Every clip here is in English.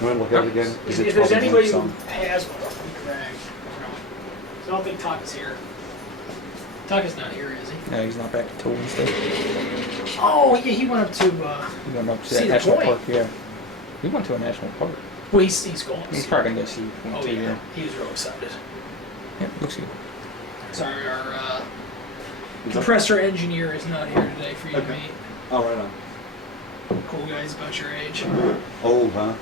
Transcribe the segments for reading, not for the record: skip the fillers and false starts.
You want to look at it again? If there's anybody who has one, Greg. So I don't think Tuck is here. Tuck is not here, is he? No, he's not back until Wednesday. Oh, yeah, he went up to. He went up to See that the national point. park. Yeah, he went to a national park. Well, he's going. to He's see probably it. gonna go see one Oh too. yeah, he was real excited. Yeah, looks good. Sorry, our compressor engineer is not here today for you to meet. Oh, right on. Cool guys about your age. Old, huh?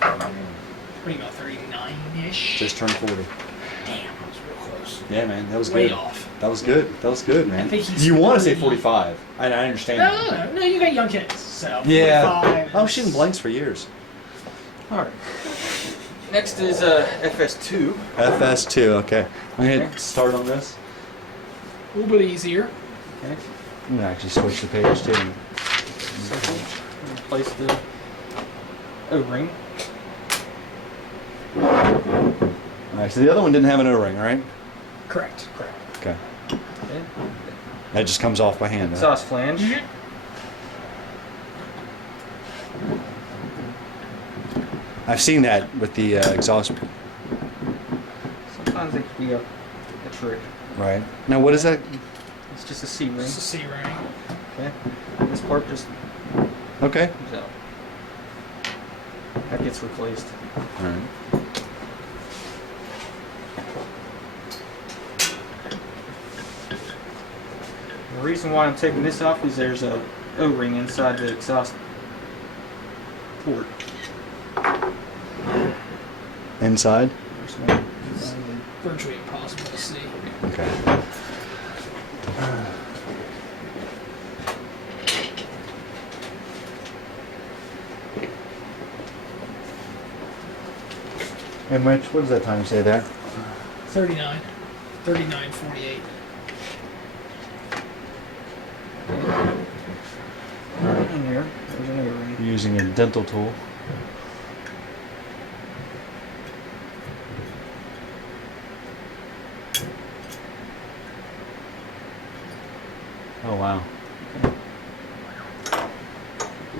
What are you about 39-ish? Just turned 40. Damn, that was real close. Yeah, man, that was Way good. off. That was good. That was good, man. I think he's You want to say 40. 45. I understand that. No, you got young kids, so Yeah. 45 I was is- shooting blanks for years. All right. Next is FS2. FS2, okay. I'm going to start on this. A little bit easier. Okay. I'm going to actually switch the page too. Circle. Replace the O-ring. Alright, so the other one didn't have an O-ring, right? Correct. Okay. Okay. That just comes off by hand, huh? Exhaust flange. Mhm. I've seen that with the exhaust. Sometimes it can be a trick. Right. Now, what is that? It's just a C-ring. Just a C ring. Okay. This part just Okay. comes out. That gets replaced. Alright. The reason why I'm taking this off is there's a O-ring inside the exhaust port. Inside? There's one inside Virtually impossible to see. Okay. And Rich, what does that time say there? 39. 39.48. in here. There's an O-ring. Using a dental tool. Oh wow.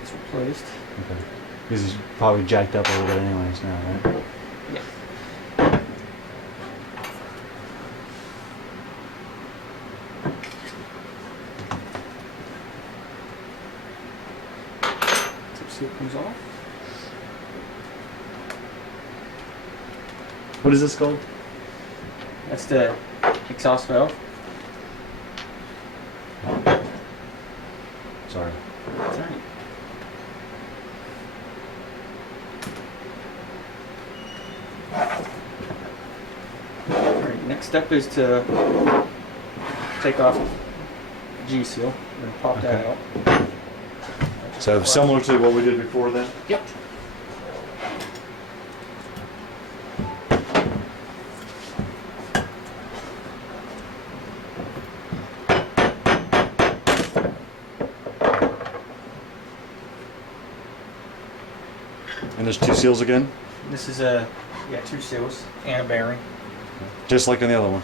It's replaced. Okay. This is probably jacked up a little bit anyways now, right? Yeah. Tip seal comes off. What is this called? That's the exhaust valve. Sorry. That's right. Alright, next step is to take off the G-seal. We're going to pop that Okay. out. So similar to what we did before then? Yep. And there's two seals again? This is two seals and a bearing. Just like in the other one?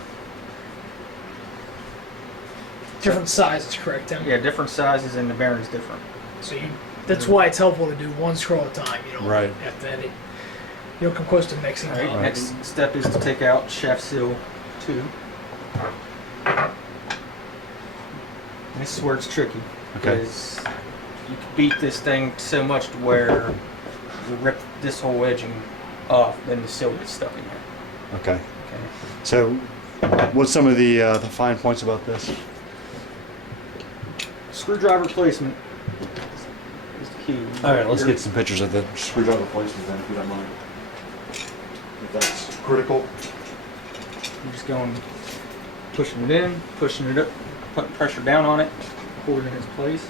Different sizes, correct, Tim? Yeah, different sizes and the bearing's different. So that's why it's helpful to do one scroll at a time. You don't Right. have to edit. You don't come close to mixing. Alright, up. next step is to take out shaft seal 2. And this is where it's tricky. Okay. Because you can beat this thing so much to where you rip this whole edging off, then the seal gets stuck in there. Okay. Okay. So what's some of the fine points about this? Screwdriver placement is the key. Alright, let's get some pictures of the screwdriver placement then, if you don't mind. If that's critical. You're just going, pushing it in, pushing it up, putting pressure down on it, hold it in its place.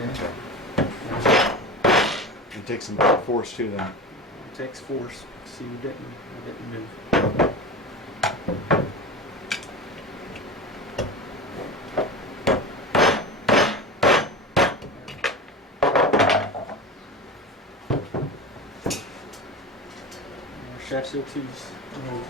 Okay. It takes some force too then. It takes force. See, you didn't move. Shaft seal 2's removed.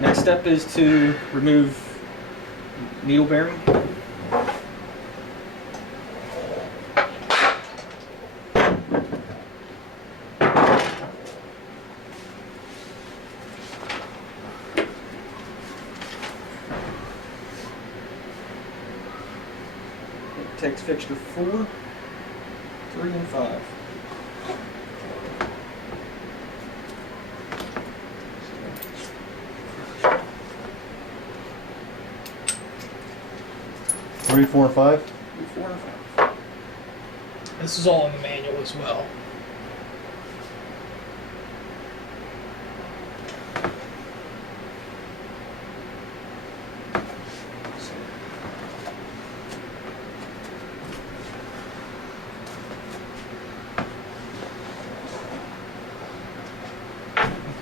Next step is to remove needle bearing. It takes fixture 4, 3, and 5. Three, 4, and 5? 3, 4, and 5. This is all in the manual as well.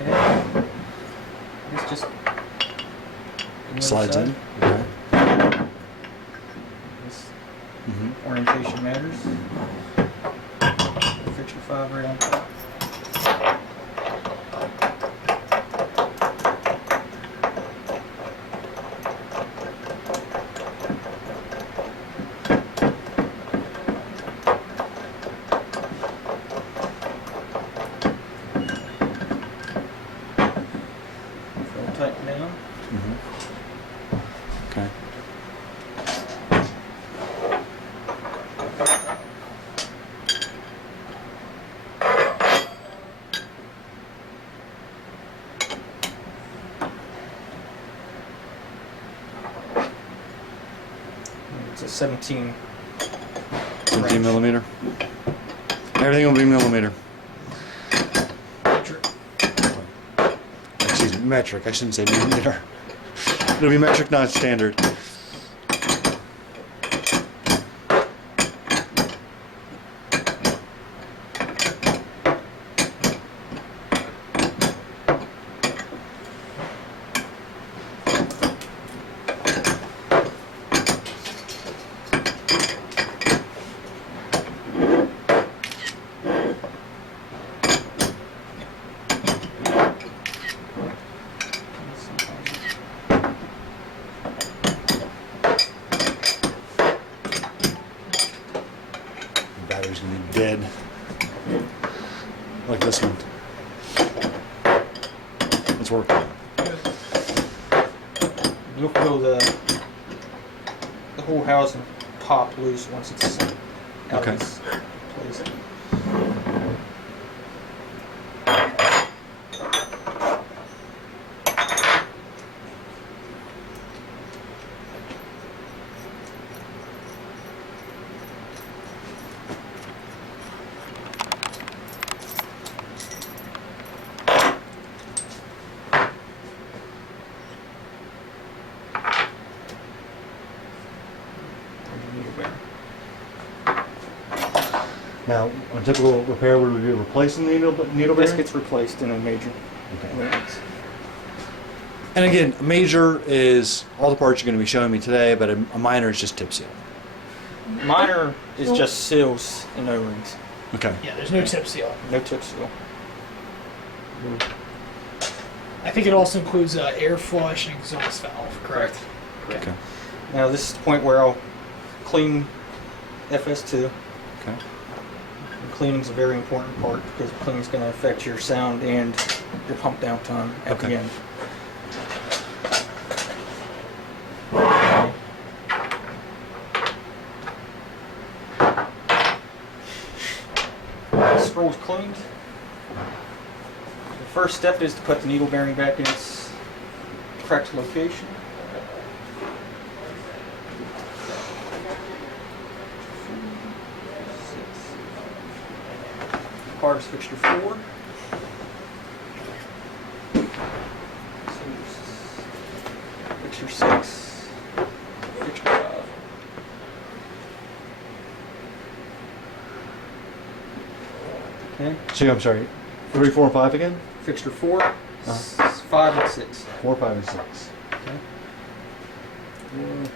Okay. This just Slides in. Okay. This Mm-hmm. orientation matters. Fixture 5 right on top. They'll tighten down. Mm-hmm. Okay. It's a 17. 17 millimeter. Everything will be millimeter. Excuse me, metric. I shouldn't say millimeter. It'll be metric, not standard. Battery's gonna be dead. Like this one. It's working. You'll feel the whole housing pop loose once it's out Okay. of its place. Now, on typical repair, would we be replacing the needle This bearing? gets replaced in a major. Okay. And again, a major is all the parts you're going to be showing me today, but a minor is just tip seal. Minor is just seals and O-rings. Okay. Yeah, there's no tip seal. No tip seal. I think it also includes air flush and exhaust valve, correct? Okay. Now this is the point where I'll clean FS2. Okay. And cleaning's a very important part because cleaning's going to affect your sound and your pump down time at the Okay. end. Scroll's cleaned. The first step is to put the needle bearing back in its correct location. Part is fixture 4. Fixture 6. Fixture 5. Okay. So I'm sorry, 3, 4, and 5 again? Fixture 4, 5, and 6. 4, 5, and 6. Okay. 4, 5,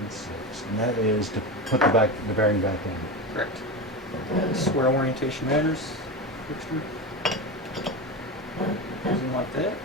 and 6. And that is to put the bearing back in. Correct. This is where orientation matters. Fixture. Goes in like that.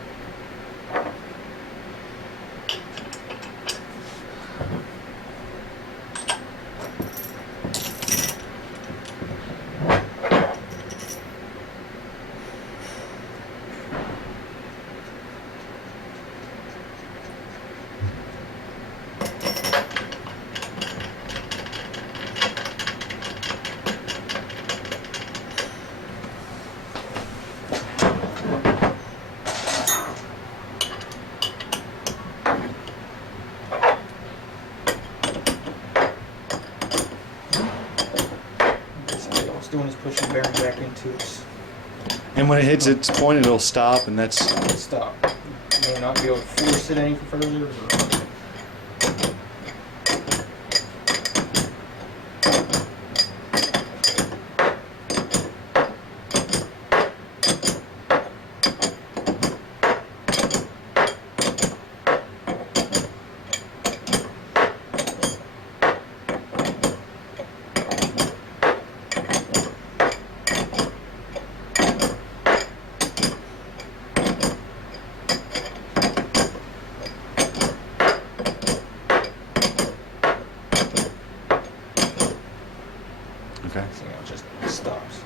push your bearing back into its And when it hits its point, it'll stop, and that's stop. You may not be able to force it any further. Or okay. so, it just stops.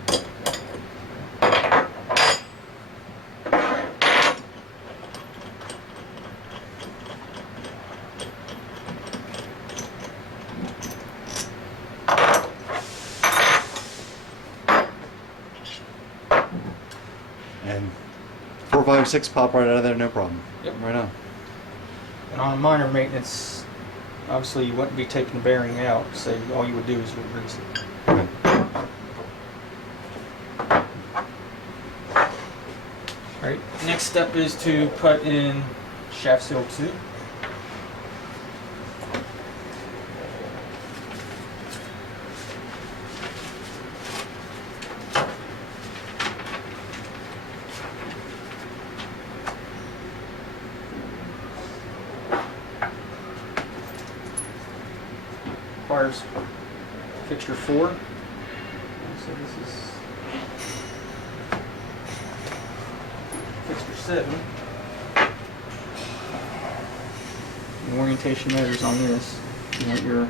And 4, 5, 6 pop right out of there, no problem. Yep. Right on. And on a minor maintenance, obviously you wouldn't be taking the bearing out, so all you would do is re-grease it. Okay. Alright, next step is to put in shaft seal 2. Requires fixture 4. So this is fixture 7. The orientation measures on this. You want your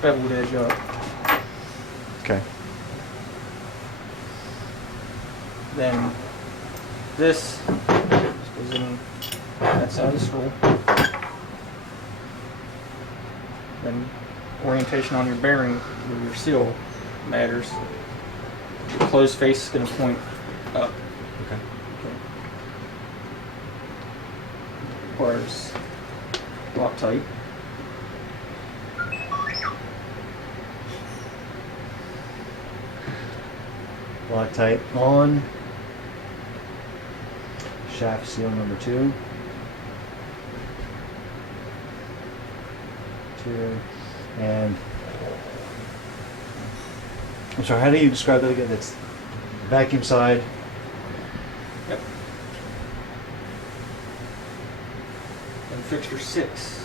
beveled edge up. Okay. Then this goes in that side of the scroll. Then orientation on your bearing with your seal matters. Your closed face is going to point up. Okay. Requires Loctite. Loctite on shaft seal number 2. 2 and I'm sorry, how do you describe that again? That's vacuum side. Yep. And fixture 6.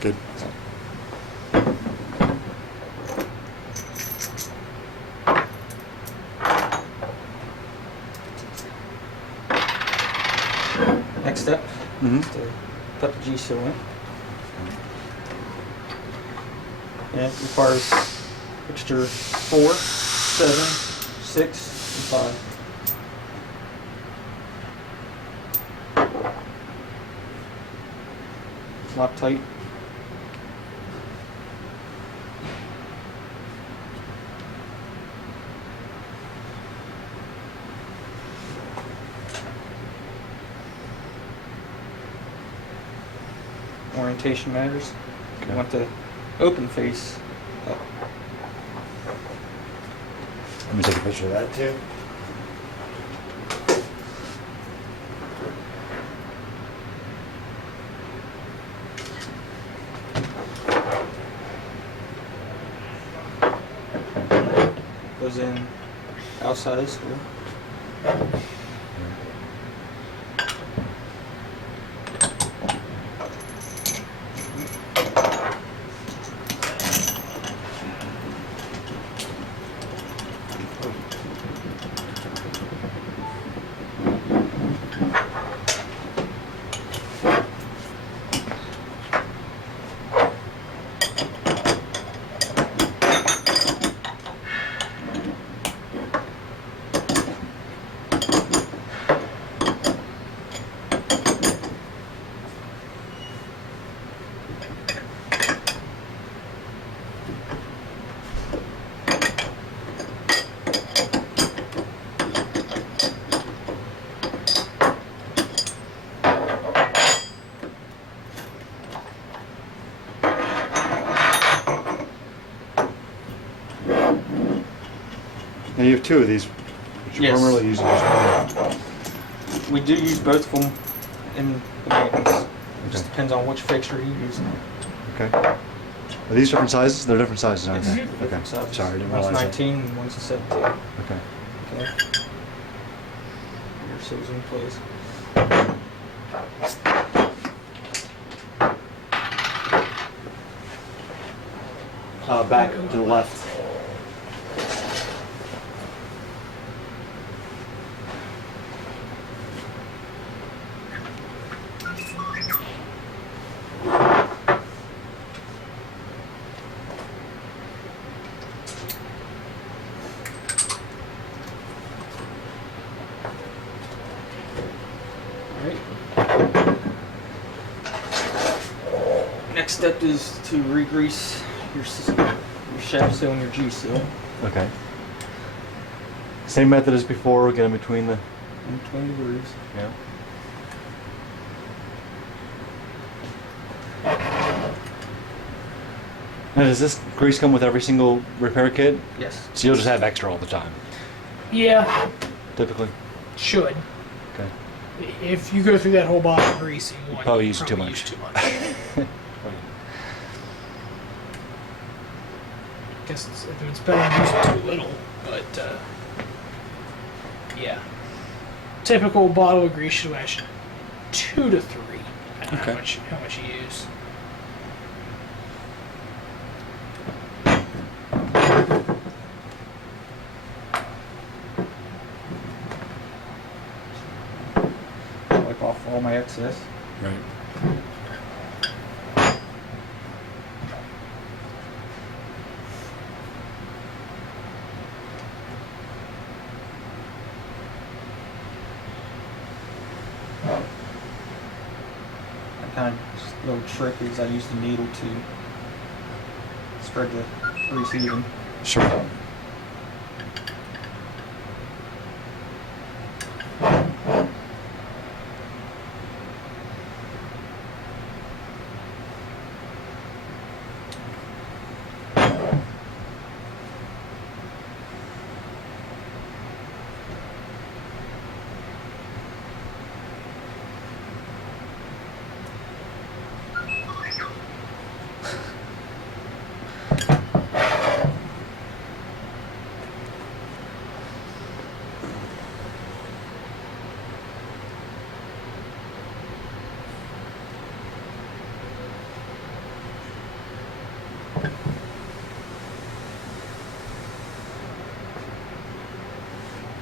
Good. Next step Mm-hmm. is to put the G-seal in. And it requires fixture 4, 7, 6, and 5. Loctite. Orientation matters. Okay. You want the open face up. Let me take a picture of that too. Goes in outside of the school. Now you have two of these, which you're Yes. primarily using just one. We do use both of them in the maintenance. It just Okay. depends on which fixture you use. Okay. Are these different sizes? They're different sizes, aren't Yes, they? different Okay. sizes. Sorry, I didn't One's realize 19 and one's a 17. that. Okay. Okay. Your seal's in place. Back to the left. Alright. Next step is to re-grease your shaft seal and your G seal Okay. Same method as before, get in between the... in between the grooves. Yeah. Now, does this grease come with every single repair kit? Yes. So you'll just have extra all the time, Yeah, typically? should. Okay. If you go through that whole bottle of grease in one, probably you use too probably much. use too much. Guess it's better than using too little, but yeah. Typical bottle of grease should last you 2 to 3. I don't know Okay. how much you use. Wipe off all my excess. Right. That kind of little trick is I use the needle to spread the grease even. Sure.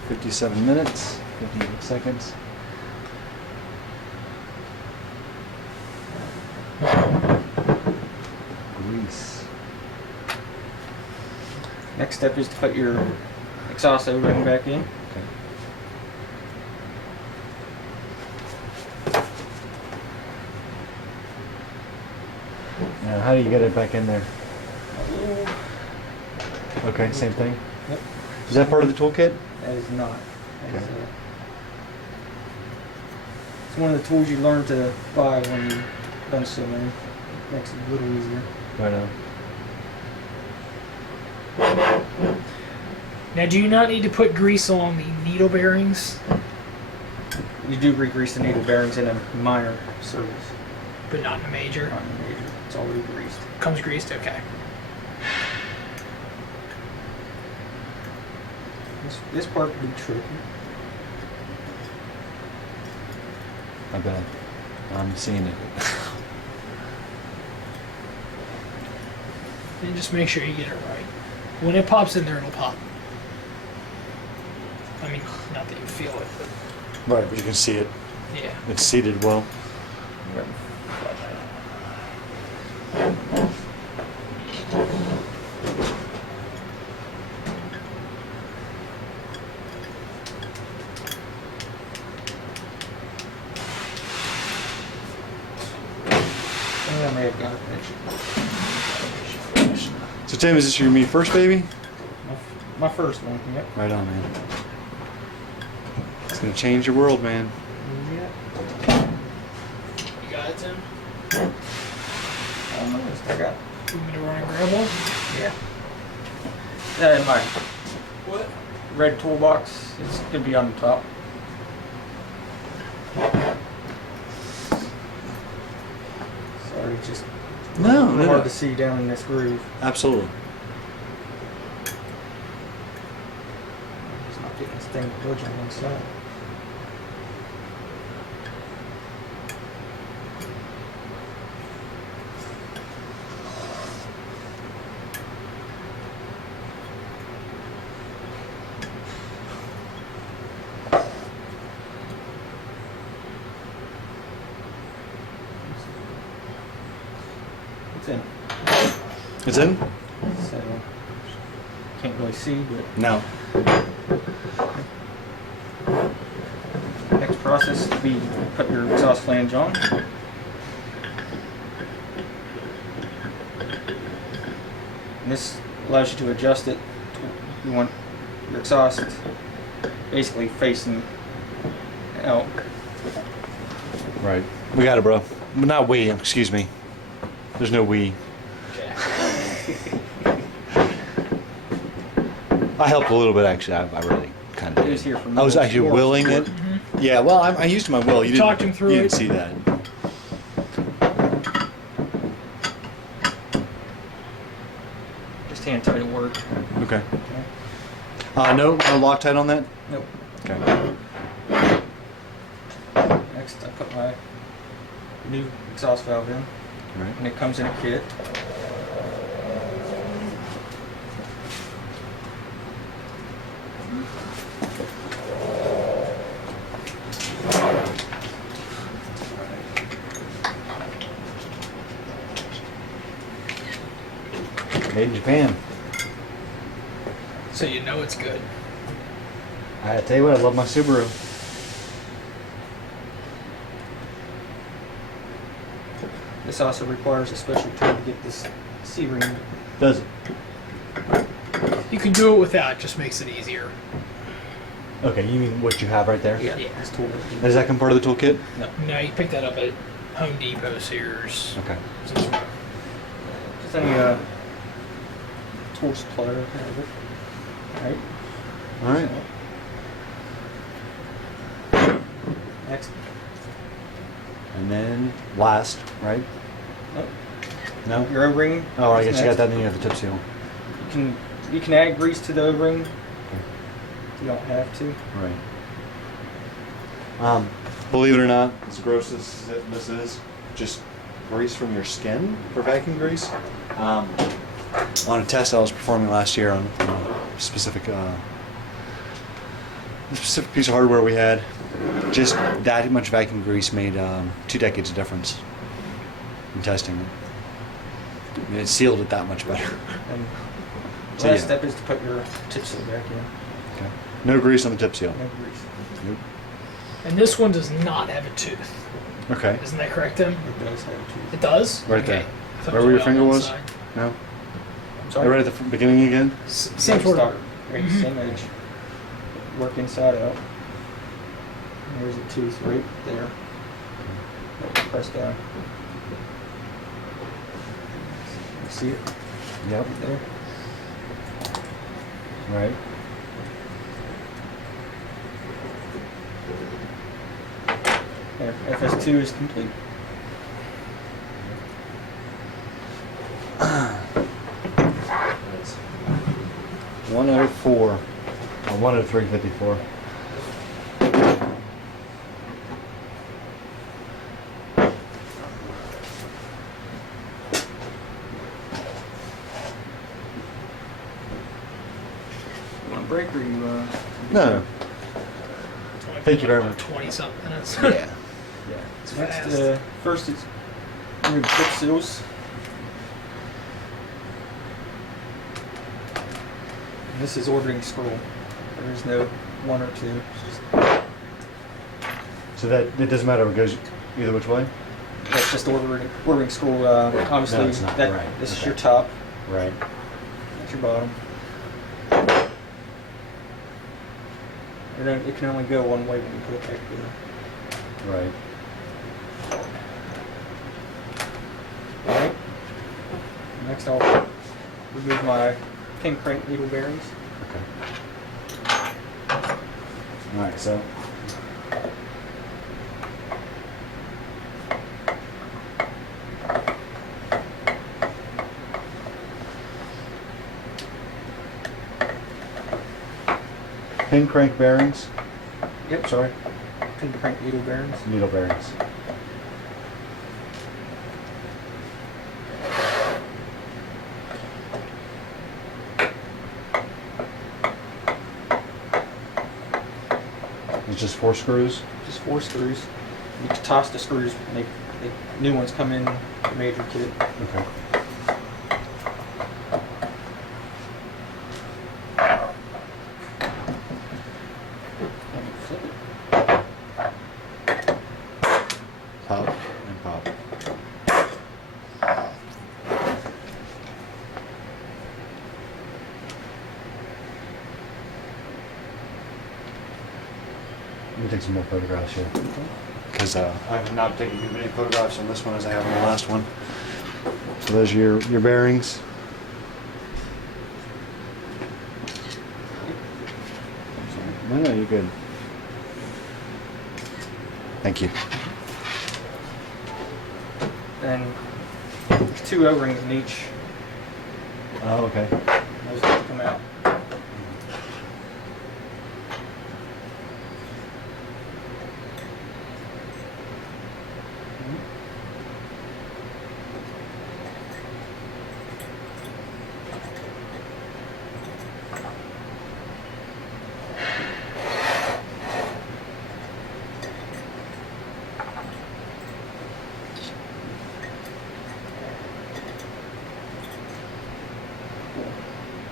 $57 minutes, 58 seconds. Grease. Next step is to put your exhaust O-ring back in. Okay. Now, how do you get it back in there? Okay, same thing. Yep. Is that part of the toolkit? That is not. That is, Okay. it's one of the tools you learn to buy when you're done sewing. Makes it a little easier. Right on. Now, do you not need to put grease on the needle bearings, You do re-grease the needle bearings in a minor service, but not in a major? not in a major. It's already greased. Comes greased, okay. This part can be tricky. I bet. I'm seeing it. And just make sure you get it right. When it pops in there, it'll pop. I mean, not that you feel it, but Right, but you can see it. yeah. It's seated well. I may have got it finished. So Tim, is this your first baby? My first one, yep. Right on, man. It's gonna change your world, man. Yep. You got it, Tim? Almost. I got it. You want me to run and grab one? Yeah. In my What? red toolbox, it's gonna be on the top. Sorry, it's just No, no, hard no. to see down in this groove. Absolutely. Just not getting this thing to budge on one side. It's in. It's in? So can't really see, but No. next process would be put your exhaust flange on. And this allows you to adjust it. You want your exhaust basically facing out. Right. We got it, bro. But not we. Excuse me. There's no we. Okay. I helped a little bit, actually. I really kind of It was did. here for I was more- actually more willing it. support. Yeah. Well, I used my will. You didn't. Talked him through You it. didn't see that. Just hand tight at work. Okay. Okay. No Loctite on that. Nope. Okay. Next, I put my new exhaust valve in, All right. and it comes in a kit. Made in Japan. So you know it's good. I tell you what, I love my Subaru. This also requires a special tool to get this C-ring. Does it? You can do it without, it just makes it easier. Okay, you mean what you have right there? Yeah. This tool. Does that come part of the toolkit? No. No, you pick that up at Home Depot, Sears. Okay. Just any tool supplier will have it. Alright. All right. Next. And then last, right? Nope. No. Your O-ring. Oh, I is guess you got next. that. Then you have the tip seal. You can add grease to the O-ring. You don't have to. Right. Believe it or not, as gross as this is, just grease from your skin for vacuum grease. On a test I was performing last year on a specific piece of hardware we had, just that much vacuum grease made 2 decades of difference in testing it. I mean, it sealed it that much better. And So, last yeah. step is to put your tip seal back in. Okay. No grease on the tip seal. No grease. Nope. And this one does not have a tooth. Okay. Isn't that correct, Tim? It does have a tooth. It does? Right Okay. there. I thought Where it where your on finger one was? side. No. I'm sorry. Right at the beginning again. Same sort of. Right, Mhm. same edge. Work inside out. And there's a tooth right there. Press down. See it Yep. there? Right. There, FS2 is complete. That's 104. Or 103.54. You want a break or you? No. Thank you very much. 20 something minutes. Yeah. Yeah. It's Next, fast. first it's remove chip seals. And this is ordering scroll. There is no one or two. It's just, So that it doesn't matter. It goes either which way. that's just ordering scroll. Obviously, No, it's not. Right. This is Okay. your top. Right. That's your bottom. And then it can only go one way when you put it back together. Right. Alright. Next I'll remove my pin crank needle bearings. Okay. All right. So. Pin crank bearings. Yep. Sorry. Pin crank needle bearings. Needle bearings. It's just 4 screws. Just 4 screws. You can toss the screws and they new ones come in the major kit. Okay. And you flip it. Pop and pop. Let me take some more photographs here. Because I have not taken as many photographs on this one as I have on the last one. So those are your bearings. No, you're good. Thank you. And there's 2 O-rings in each. Oh, okay. Those have to come out.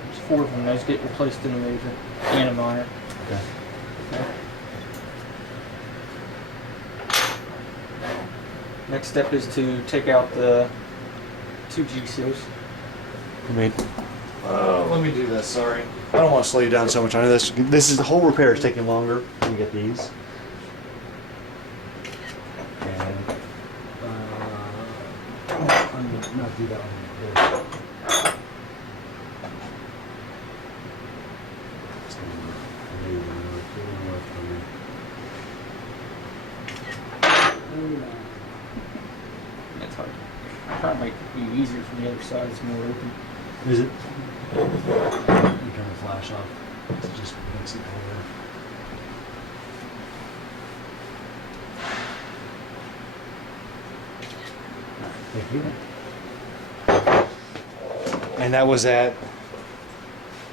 There's 4 of them. Those get replaced in a major and a minor. Okay. Okay. Next step is to take out the 2 G seals. Let me do this. Sorry, I don't want to slow you down so much. I know this is the whole repair is taking longer. Let me get these. And I'm gonna not do that one. It's gonna be That's hard. I try to make it be easier from the other side. It's more open. Is it? You turn the flash off. It just makes it clearer. Thank you. And that was at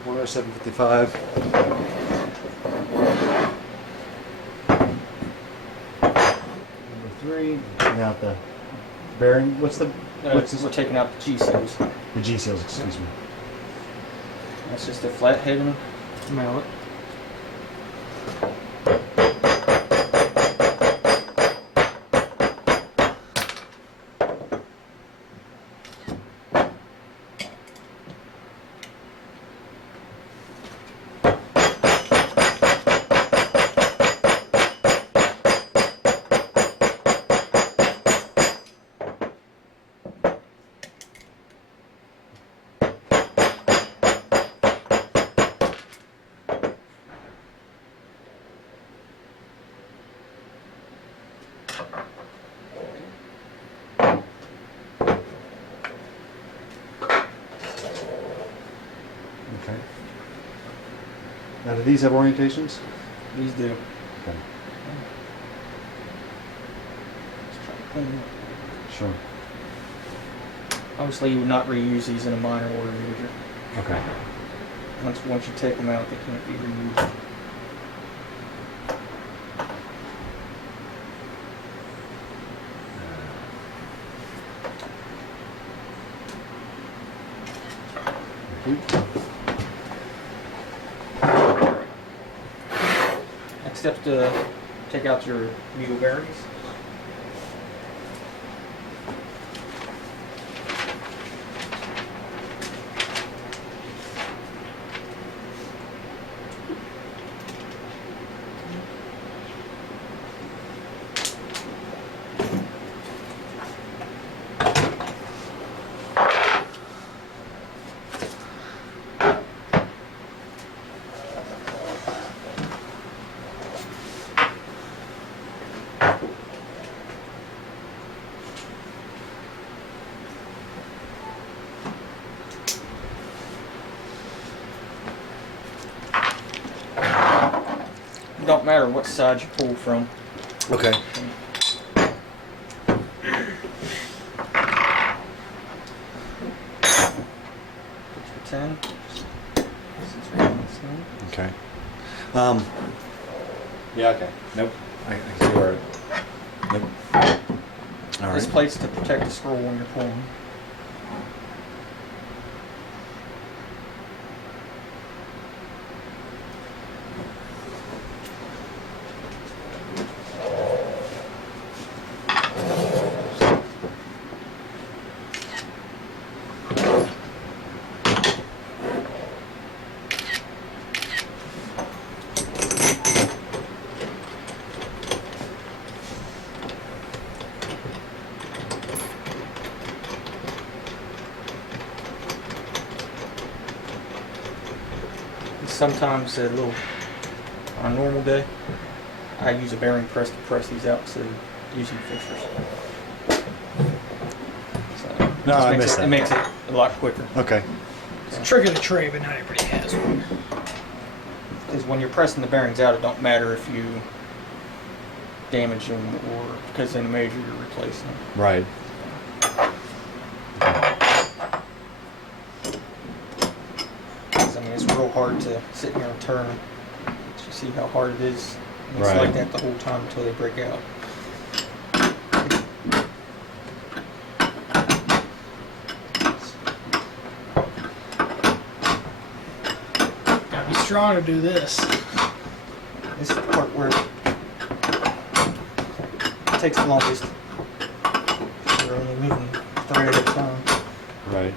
107.55. Number 3. Now the bearing. What's We're taking out the G seals. the G seals? Excuse me. That's just a flat head and a mallet. Now, do these have orientations? These do. Okay. Let's try to clean them up. Sure. Obviously, you would not reuse these in a minor order user. Okay. Once you take them out, they can't be reused. Thank you. Next step's to take out your needle bearings. It don't matter what side you pull from. Okay. Put your 10. Okay. Yeah. Okay. Nope. I can see where. Nope. All This right. plate's to protect the scroll when you're pulling. Sometimes on a normal day, I use a bearing press to press these out instead of using fixtures. So, No, I missed it that. makes it a lot quicker. Okay. It's a trick of the trade, but not everybody has one. Because when you're pressing the bearings out, it don't matter if you damage them or because in a major you're replacing them. Right. I mean, it's real hard to sit here and turn. You see how hard it is. And it's Right. like that the whole time until they break out. Gotta be strong to do this. This is the part where it takes the longest. You're only moving a thread at a time. Right.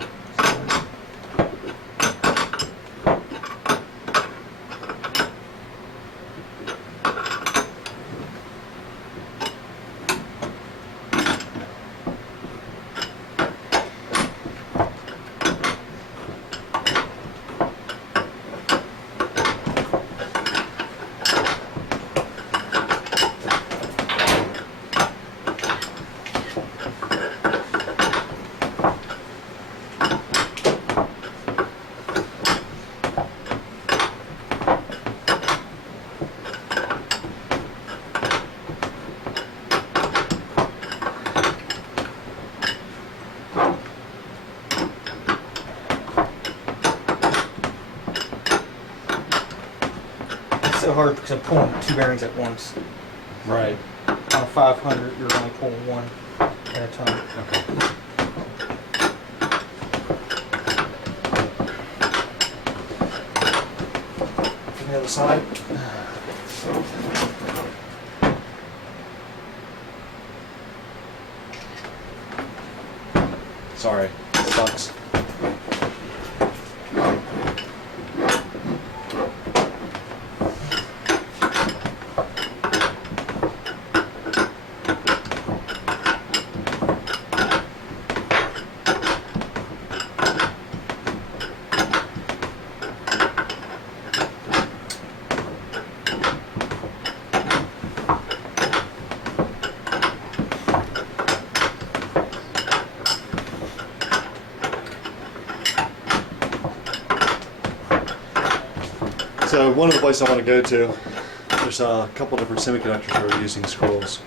It's so hard because I'm pulling two bearings at once. Right. On a 500, you're only pulling one at a time. Okay. From the other side. Sorry, it sucks. So one of the places I want to go to, there's a couple different semiconductors that are using scrolls.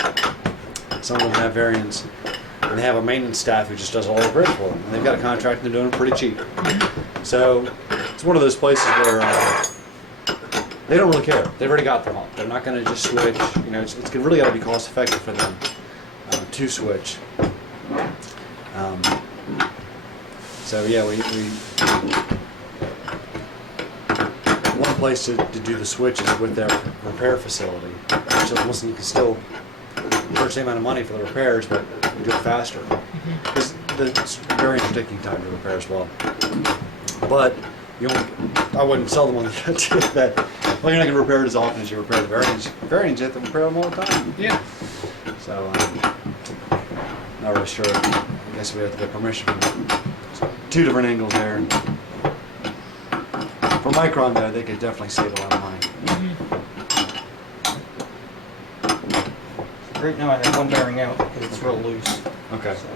Some of them have variants, and they have a maintenance staff who just does all the repairs for them. And they've got a contract and they're doing it pretty cheap. So it's one of those places where they don't really care. They've already got them all. They're not going to just switch. You know, it's really got to be cost effective for them to switch. So yeah, we one place to do the switch is with their repair facility. So listen, you can still charge the same amount of money for the repairs, but you do it faster. Because the variants are taking time to repair as well. But you only, I wouldn't sell them on the idea that, well, you're not going to repair it as often as you repair the variants. Variants, you have to repair them all the time. Yeah. So, not really sure. I guess we have to get permission from two different angles there. For Micron, though, they could definitely save a lot of money. Right now I have one bearing out because it's real loose. Okay. So,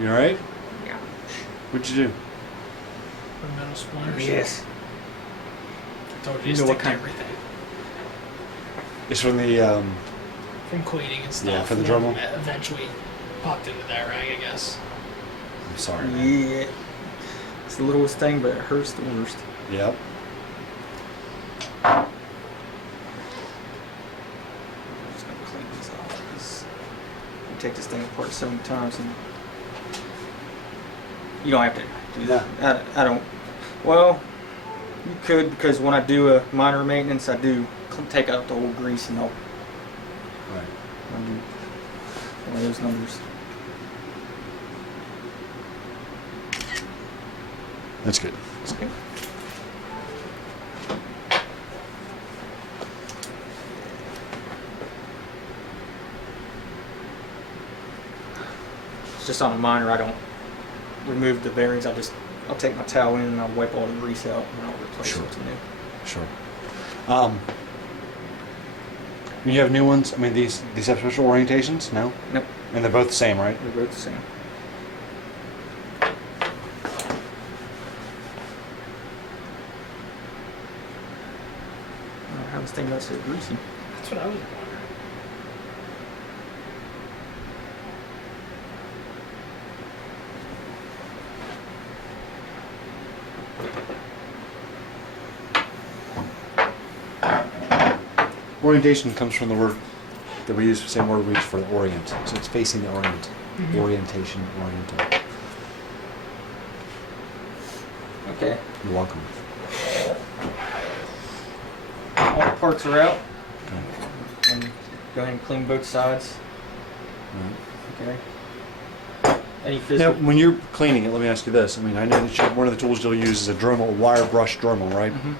You alright? yeah. What'd you do? For metal splinters. Yes. I told you, You to know what stick to kind- everything. It's from the, From cleaning and stuff. Yeah, for the and then Dremel. Eventually popped into that rag, I guess. I'm sorry, man. Yeah. It's the littlest thing, but it hurts the worst. Yep. I'm just gonna clean this off because you take this thing apart so many times and you don't have to do that. I don't. Well, you could, because when I do a minor maintenance, I do take out the old grease and I'll Right. do one of those numbers. That's good. Okay. It's just on a minor. I don't remove the bearings. I'll take my towel in and I'll wipe all the grease out and I'll replace Sure. it with new. Sure. You have new ones? I mean, these have special orientations? No? Nope, And they're both the same, right? they're both the same. I don't know how this thing got so greasy. That's what I was wondering. Orientation comes from the word that we use, the same word we use for the orient. So it's facing the orient. Mhm. Orientation, oriental. Okay, You're welcome. all the parts are out. Okay. And go ahead and clean both sides. All right. Okay. Any Now, physical? when you're cleaning it, let me ask you this. I mean, I know that one of the tools you'll use is a Dremel, a wire brush Dremel, right? Mhm.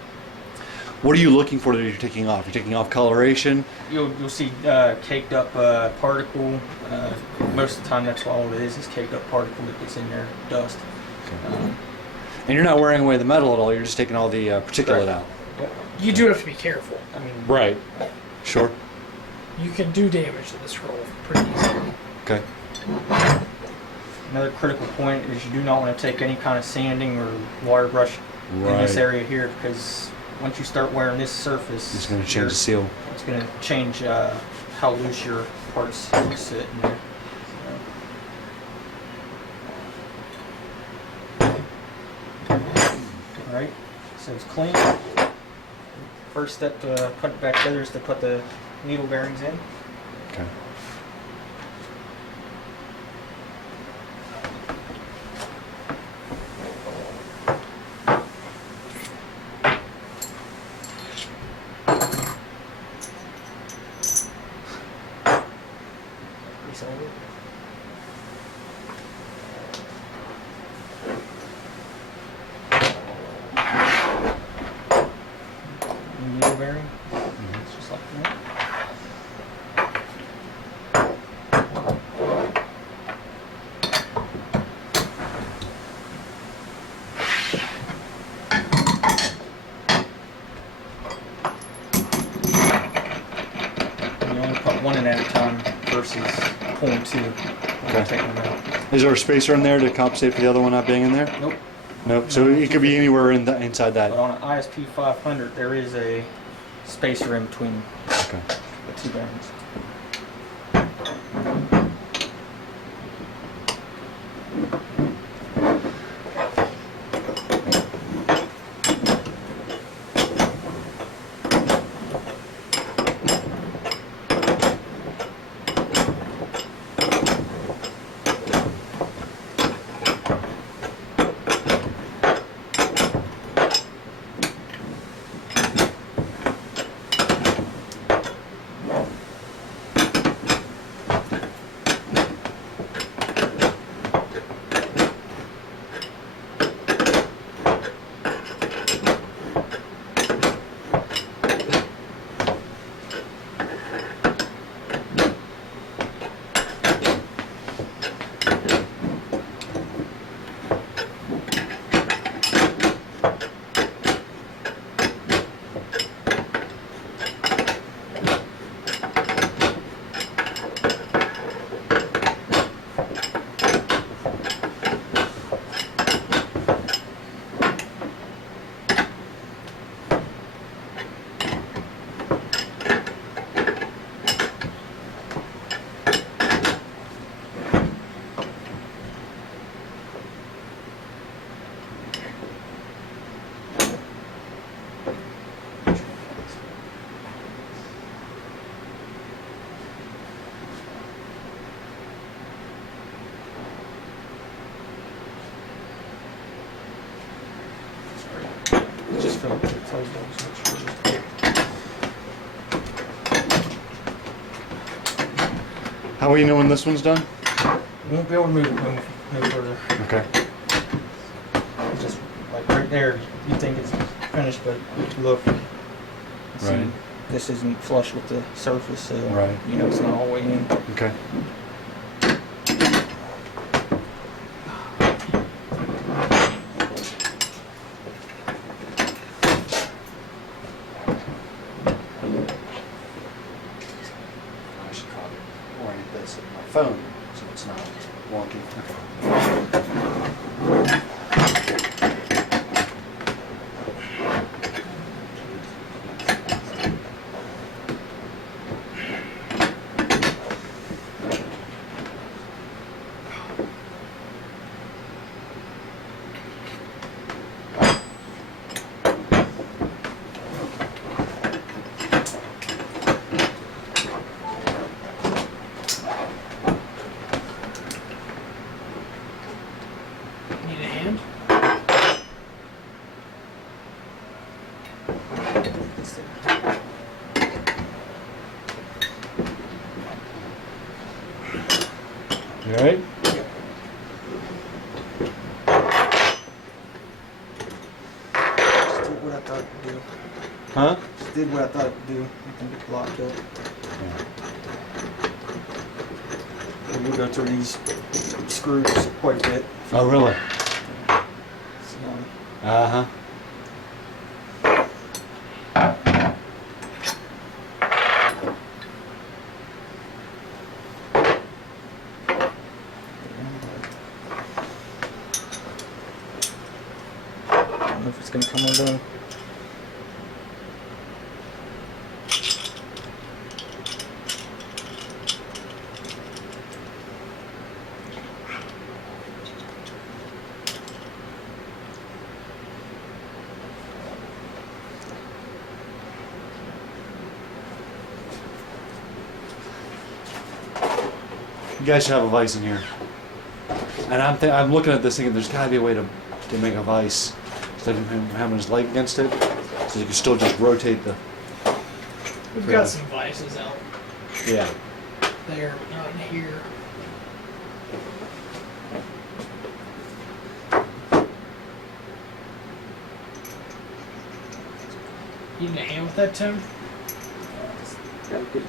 What are you looking for that you're taking off? You're taking off coloration? You'll see caked up particle. Most of the time, that's all it is caked up particle that gets in there, dust. And you're not wearing away the metal at all, you're just taking all the particulate Right. out. Yep. You do have to be careful. I mean, Right. Sure. you can do damage to the scroll pretty easily. Okay. Another critical point is you do not want to take any kind of sanding or wire brush in this area here, because once you start wearing this surface, It's going to change the seal. It's going to change how loose your parts sit in there. Alright, so it's clean. first step to put it back together is to put the needle bearings in. Okay. Resolder. Needle bearing. It's just like that. And you only put one in at a time versus pulling two when you're taking them out. Is there a spacer in there to compensate for the other one not being in there? Nope. Nope. So it could be anywhere inside But that. on an ISP250, there is a spacer in between Okay. the two bearings. Just feel like it tells those. How will you know when this one's done? You won't be able to move it no further. Okay. It's just like right there, you think it's finished, but look, see, Right. this isn't flush with the surface, so Right. you know it's not all the way in. Okay. I should probably orient this in my phone so it's not wonky. Need a hand? You alright? Just did what I thought it would do. Huh? Just did what I thought it would do. I think it's locked up. And we'll go through these screws quite a bit. Oh, really? So, Uh-huh. I don't know if it's gonna come undone. You guys should have a vise in here. And I'm looking at this thinking there's got to be a way to make a vise instead of him having his leg against it, so you can still just rotate the. We've Yeah. got some vices out Yeah. there, but not in here. You need a hand with that, Tim? Gotta get-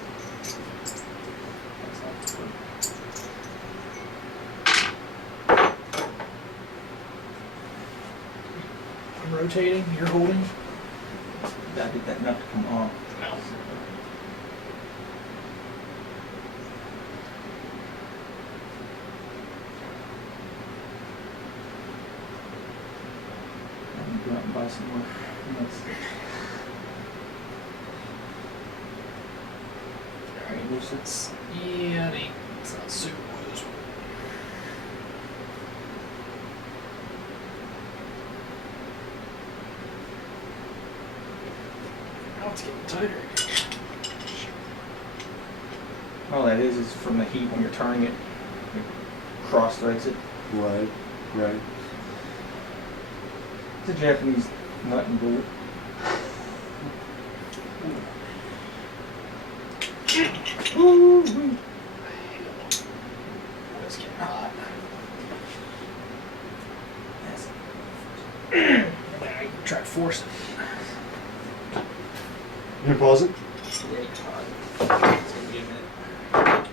I'm rotating, you're holding? Gotta get that nut to come off. No. I'm gonna go out and buy some more nuts. Alright, Loose it. yeah, it's not super loose. Now it's getting tighter. All that is from the heat when you're turning it. It cross threads it. Right. Right. It's a Japanese nut and bolt. Ooh. It's getting hot. Yes. Now I can try to force it. You gonna pause it? Yeah, it's hot. It's gonna be a minute.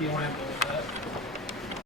You don't have to